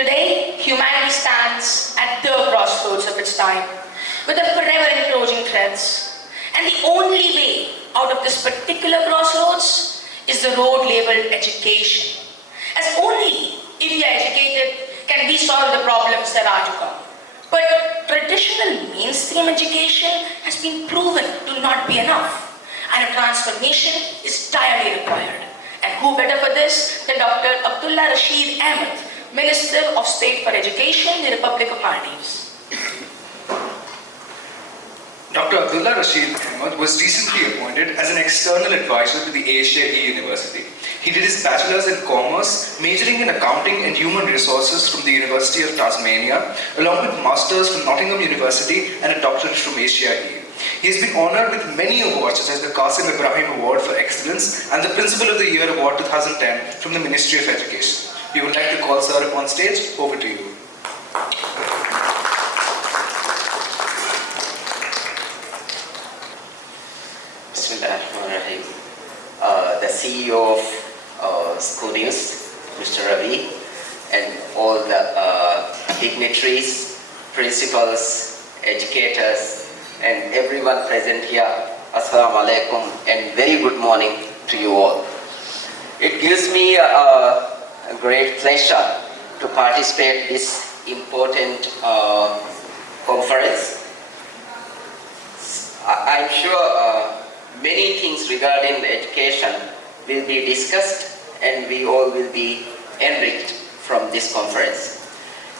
Today, humanity stands at the crossroads of its time, with the forever encroaching threats. And the only way out of this particular crossroads is the road labeled education. As only if we are educated can we solve the problems that are to come. But traditional mainstream education has been proven to not be enough, and a transformation is direly required. And who better for this than Dr. Abdulla Rasheed Ahmed, Minister of State for Education in the Republic of Maldives. Dr. Abdulla Rasheed Ahmed was recently appointed as an external advisor to the SGEF22 University. He did his bachelor's in commerce, majoring in accounting and human resources from the University of Tasmania, along with masters from Nottingham University and a doctorate from SGEF22. He has been honoured with many awards such as the Qasim Ibrahim Award for Excellence and the Principal of the Year Award 2010 from the Ministry of Education. We would like to call Sir up on stage. Over to you. Bismillahirrahmanirrahim. The CEO of ScooNews, Mr. Ravi, and all the dignitaries, principals, educators, and everyone present here, Assalamu alaikum, and very good morning to you all. It gives me a great pleasure to participate in this important conference. I'm sure many things regarding education will be discussed and we all will be enriched from this conference.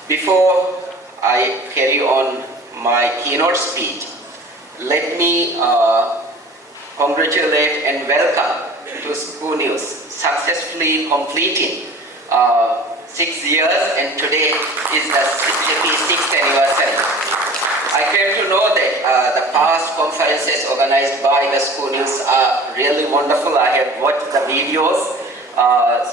Before I carry on my keynote speech, let me congratulate and welcome to ScooNews successfully completing 6 years, and today is the happy 6th anniversary. I came to know that the past conferences organized by the ScooNews are really wonderful. I have watched the videos.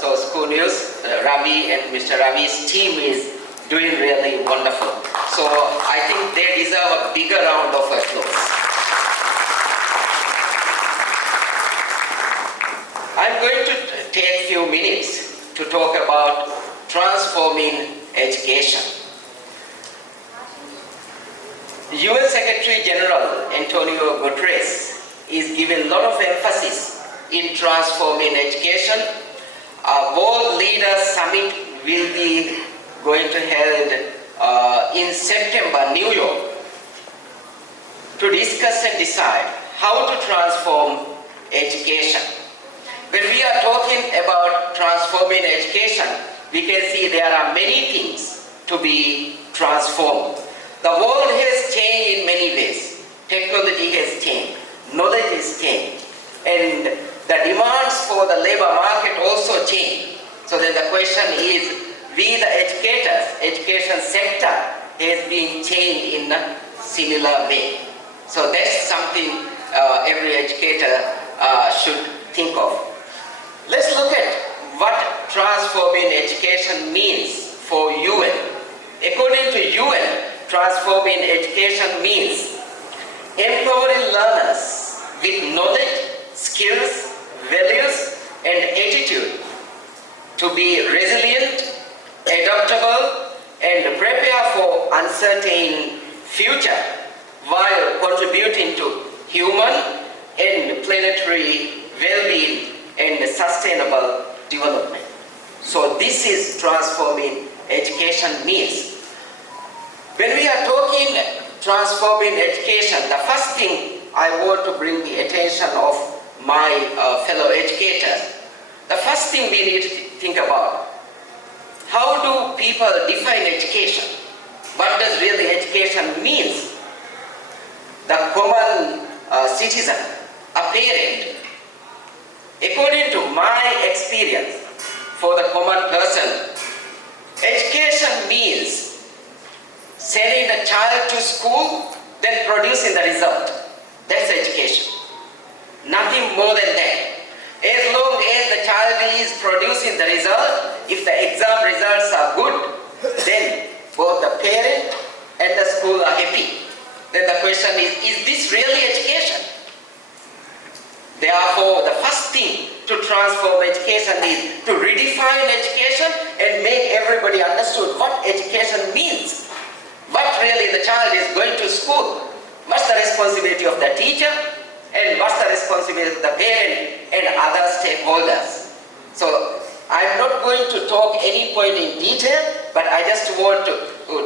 So ScooNews, Ravi and Mr. Ravi's team is doing really wonderful. So I think they deserve a bigger round of applause. I'm going to take a few minutes to talk about transforming education. UN Secretary General Antonio Guterres is giving a lot of emphasis in transforming education. A World Leaders Summit will be going to held in September, New York, to discuss and decide how to transform education. When we are talking about transforming education, we can see there are many things to be transformed. The world has changed in many ways. Technology has changed, knowledge has changed, and the demands for the labor market also change. So then the question is, we the educators, education sector has been changed in a similar way. So that's something every educator should think of. Let's look at what transforming education means for UN. According to UN, transforming education means empowering learners with knowledge, skills, values, and attitude to be resilient, adaptable, and prepare for uncertain future while contributing to human and planetary well-being and sustainable development. So this is transforming education means. When we are talking transforming education, the first thing I want to bring the attention of my fellow educators, the first thing we need to think about, how do people define education? What does really education means? The common citizen, a parent, according to my experience, for the common person, education means sending the child to school, then producing the result. That's education. Nothing more than that. As long as the child is producing the result, if the exam results are good, then both the parent and the school are happy. Then the question is this really education? Therefore, the first thing to transform education is to redefine education and make everybody understood what education means. What really the child is going to school. What's the responsibility of the teacher and what's the responsibility of the parent and other stakeholders. So I'm not going to talk any point in detail, but I just want to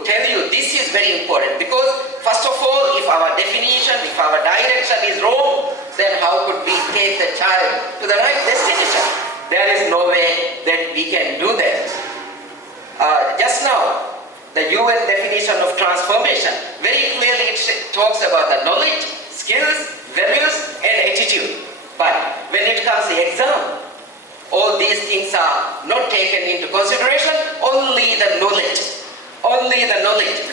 tell you this is very important because first of all, if our definition, if our direction is wrong, then how could we take the child to the right destination? There is no way that we can do that. Just now, the UN definition of transformation, very clearly it talks about the knowledge, skills, values and attitude. But when it comes to exam, all these things are not taken into consideration, only the knowledge. Only the knowledge.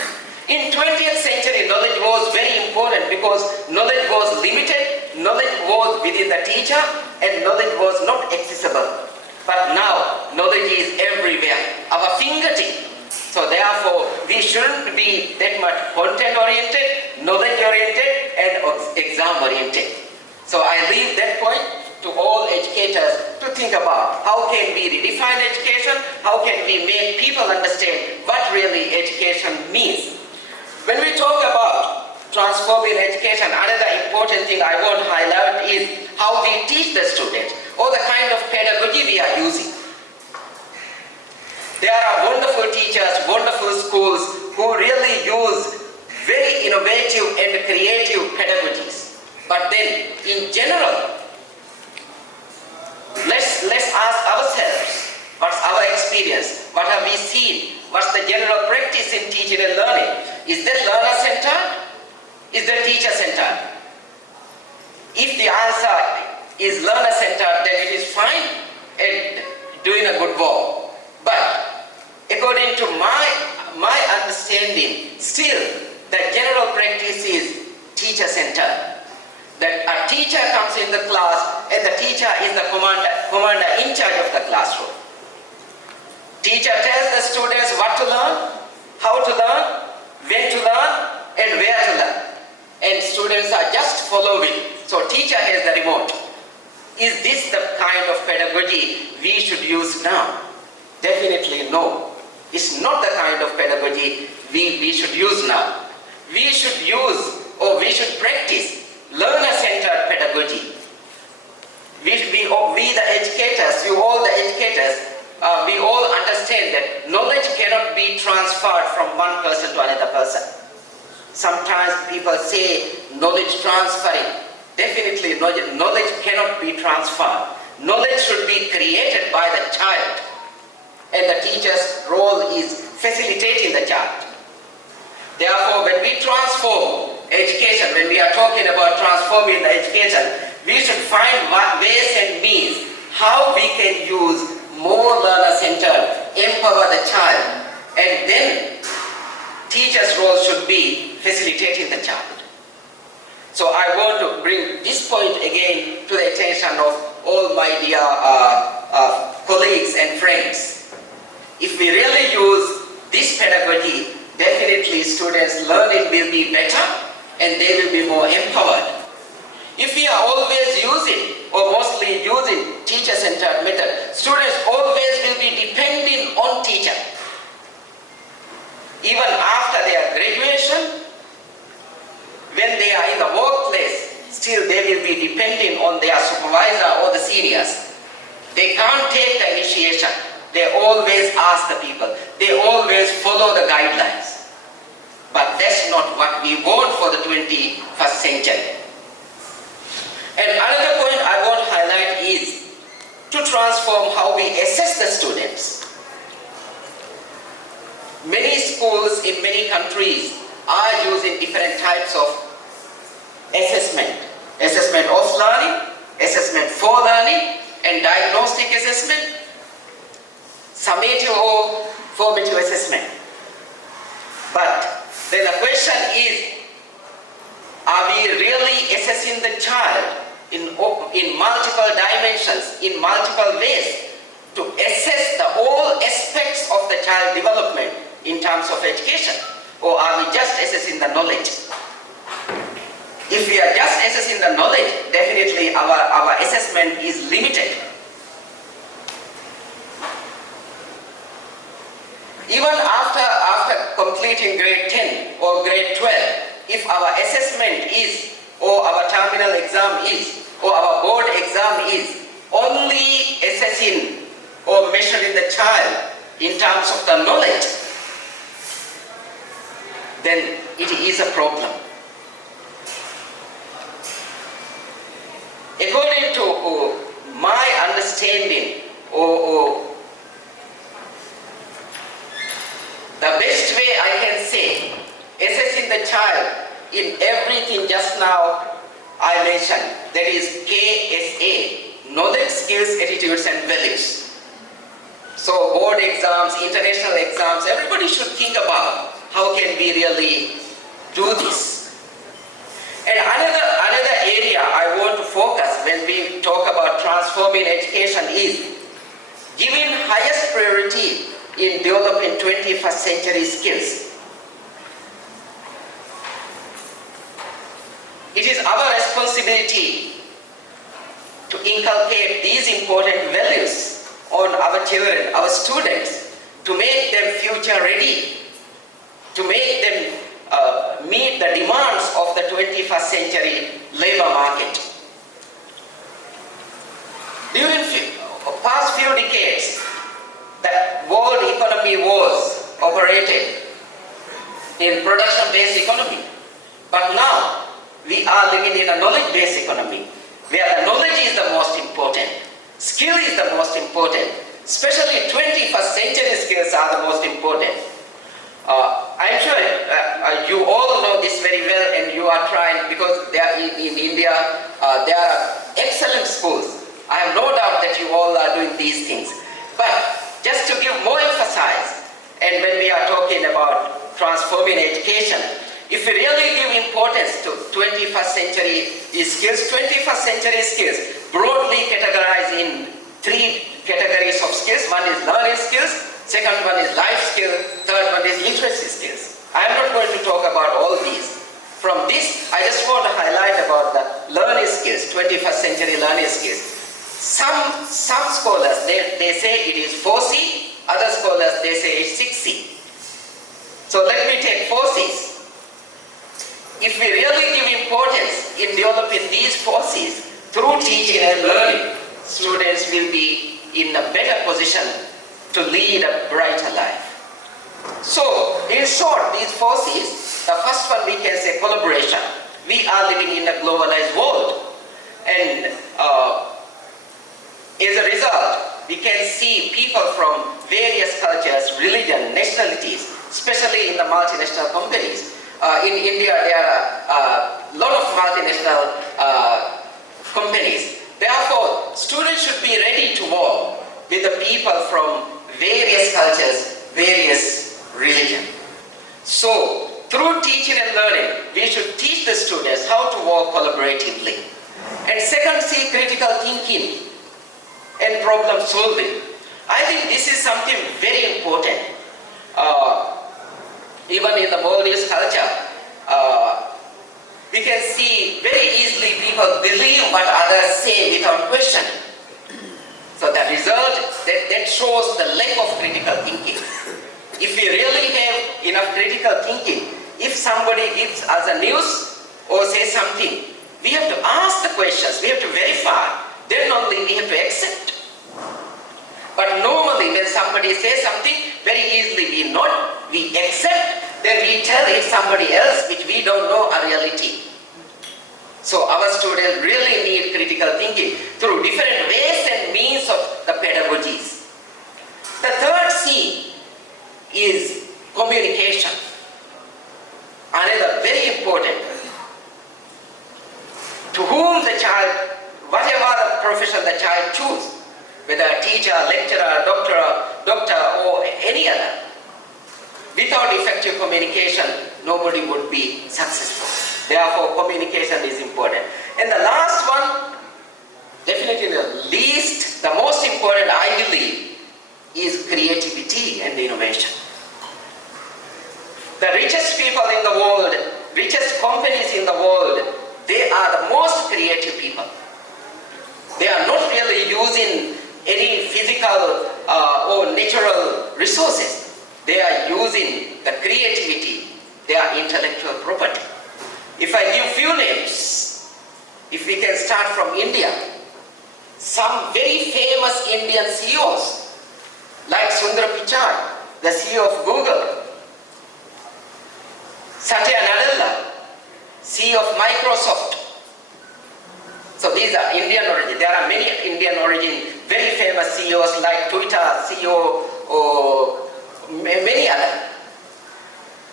In 20th century, knowledge was very important because knowledge was limited, knowledge was within the teacher, and knowledge was not accessible. But now, knowledge is everywhere, our fingertip. So therefore, we shouldn't be that much content-oriented, knowledge-oriented, and exam-oriented. So I leave that point to all educators to think about how can we redefine education, how can we make people understand what really education means. When we talk about transforming education, another important thing I want to highlight is how we teach the students or the kind of pedagogy we are using. There are wonderful teachers, wonderful schools who really use very innovative and creative pedagogies. But then, in general, let's ask ourselves, what's our experience? What have we seen? What's the general practice in teaching and learning? Is that learner-centered? Is that teacher-centered? If the answer is learner-centered, then it is fine and doing a good work. But according to my understanding, still the general practice is teacher-centered. That a teacher comes in the class and the teacher is the commander in charge of the classroom. Teacher tells the students what to learn, how to learn, when to learn, and where to learn. And students are just following. So teacher has the remote. Is this the kind of pedagogy we should use now? Definitely no. It's not the kind of pedagogy we should use now. We should use or we should practice learner-centered pedagogy. We the educators, you all the educators, we all understand that knowledge cannot be transferred from one person to another person. Sometimes people say knowledge transferring. Definitely knowledge cannot be transferred. Knowledge should be created by the child. And the teacher's role is facilitating the child. Therefore, when we transform education, when we are talking about transforming the education, we should find ways and means how we can use more learner-centered, empower the child, and then teacher's role should be facilitating the child. So I want to bring this point again to the attention of all my dear colleagues and friends. If we really use this pedagogy, definitely students' learning will be better and they will be more empowered. If we are always using or mostly using teacher-centered method, students always will be depending on teacher. Even after their graduation, when they are in the workplace, still they will be depending on their supervisor or the seniors. They can't take the initiation. They always ask the people. They always follow the guidelines. But that's not what we want for the 21st century. And another point I want to highlight is to transform how we assess the students. Many schools in many countries are using different types of assessment. Assessment of learning, assessment for learning, and diagnostic assessment, summative or formative assessment. But then the question is, are we really assessing the child in multiple dimensions, in multiple ways, to assess all aspects of the child development in terms of education? Or are we just assessing the knowledge? If we are just assessing the knowledge, definitely our assessment is limited. grade 10 or grade 12, if our assessment is, or our terminal exam is, or our board exam is only assessing or measuring the child in terms of the knowledge, then it is a problem. According to my understanding, or the best way I can say, assessing the child in everything just now I mentioned, that is KSA, knowledge, skills, attitudes and values. So board exams, international exams, everybody should think about how can we really do this. And another area I want to focus when we talk about transforming education is giving highest priority in developing 21st century skills. It is our responsibility to inculcate these important values on our children, our students, to make them future ready, to make them meet the demands of the 21st century labor market. During past few decades, the world economy was operated in production-based economy. But now, we are living in a knowledge-based economy, where the knowledge is the most important, skill is the most important, especially 21st century skills are the most important. I'm sure you all know this very well, and you are trying, because there in India there are excellent schools. I have no doubt that you all are doing these things. But just to give more emphasis, and when we are talking about transforming education, if we really give importance to 21st century skills, 21st century skills broadly categorized in 3 categories of skills. One is learning skills, second one is life skill, third one is interest skills. I am not going to talk about all these. From this, I just want to highlight about the learning skills, 21st century learning skills. Some scholars, they say it is 4C, other scholars, they say it's 6C. So let me take 4Cs. If we really give importance in developing these 4Cs through teaching and learning, students will be in a better position to lead a brighter life. So, in short, these 4Cs, the first one we can say collaboration. We are living in a globalized world, and as a result, we can see people from various cultures, religion, nationalities, especially in the multinational companies. In India, there are a lot of multinational companies. Therefore, students should be ready to work with the people from various cultures, various religions. So, through teaching and learning, we should teach the students how to work collaboratively. And second, see critical thinking and problem solving. I think this is something very important. Even in the Maldives culture, we can see very easily people believe what others say without question. So the result, that shows the lack of critical thinking. If we really have enough critical thinking, if somebody gives us a news or says something, we have to ask the questions, we have to verify, then only we have to accept. But normally when somebody says something, very easily we nod, we accept, then we tell it somebody else which we don't know a reality. So our students really need critical thinking through different ways and means of the pedagogies. The third C is communication. Another very important. To whom the child, whatever the profession the child chooses, whether a teacher, lecturer, doctor or any other, without effective communication, nobody would be successful. Therefore, communication is important. And the last one, definitely the least, the most important, I believe, is creativity and innovation. The richest people in the world, richest companies in the world, they are the most creative people. They are not really using any physical or natural resources. They are using the creativity intellectual property. If I give few names, if we can start from India, some very famous Indian CEOs like Sundar Pichai, the CEO of Google, Satya Nadella, CEO of Microsoft. So these are Indian origin. There are many Indian origin, very famous CEOs like Twitter CEO or many other.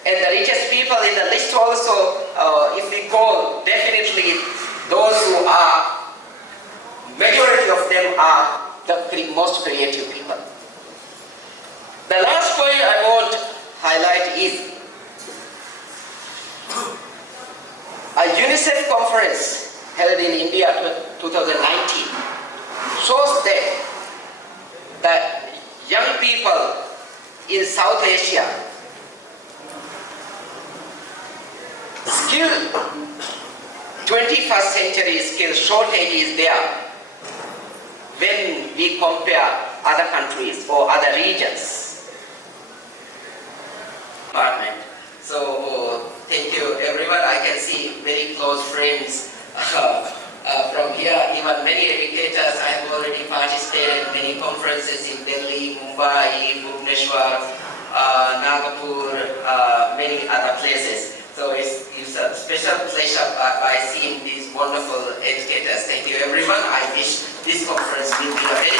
And the richest people in the list also, if we call, definitely those who are, majority of them are the most creative people. The last point I want to highlight is a UNICEF conference held in India 2019 shows that young people in South Asia skill 21st century skill shortage is there when we compare other countries or other regions. So thank you everyone. I can see very close friends from here. Even many educators. I have already participated in many conferences in Delhi, Mumbai, Bhubaneswar, Nagpur, many other places. So it's a special pleasure by seeing these wonderful educators. Thank you everyone. I wish this conference will be a very